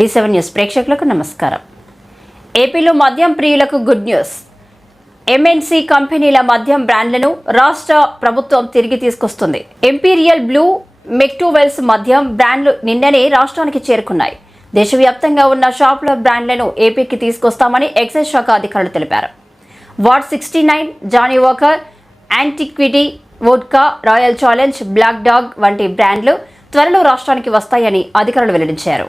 D seven news ప్రేక్షకులకు నమస్కారం. ఏపీలో మద్యం ప్రియులకు గుడ్ న్యూస్. ఎంఎన్సి కంపెనీల మద్యం బ్రాండ్లను రాష్ట్ర ప్రభుత్వం తిరిగి తీసుకొస్తుంది. ఎంపీరియల్ బ్లూ మెక్టూవెల్స్ మద్యం బ్రాండ్లు నిన్ననే రాష్ట్రానికి చేరుకున్నాయి. దేశవ్యాప్తంగా ఉన్న షాపుల బ్రాండ్లను ఏపీకి తీసుకొస్తామని ఎక్సైజ్ శాఖ అధికారులు తెలిపారు. VAT sixty nine Johnnie Walker Antiquity vodka Royal Challenge Black Dog వంటి బ్రాండ్లు త్వరలో రాష్ట్రానికి వస్తాయని అధికారులు వెల్లడించారు.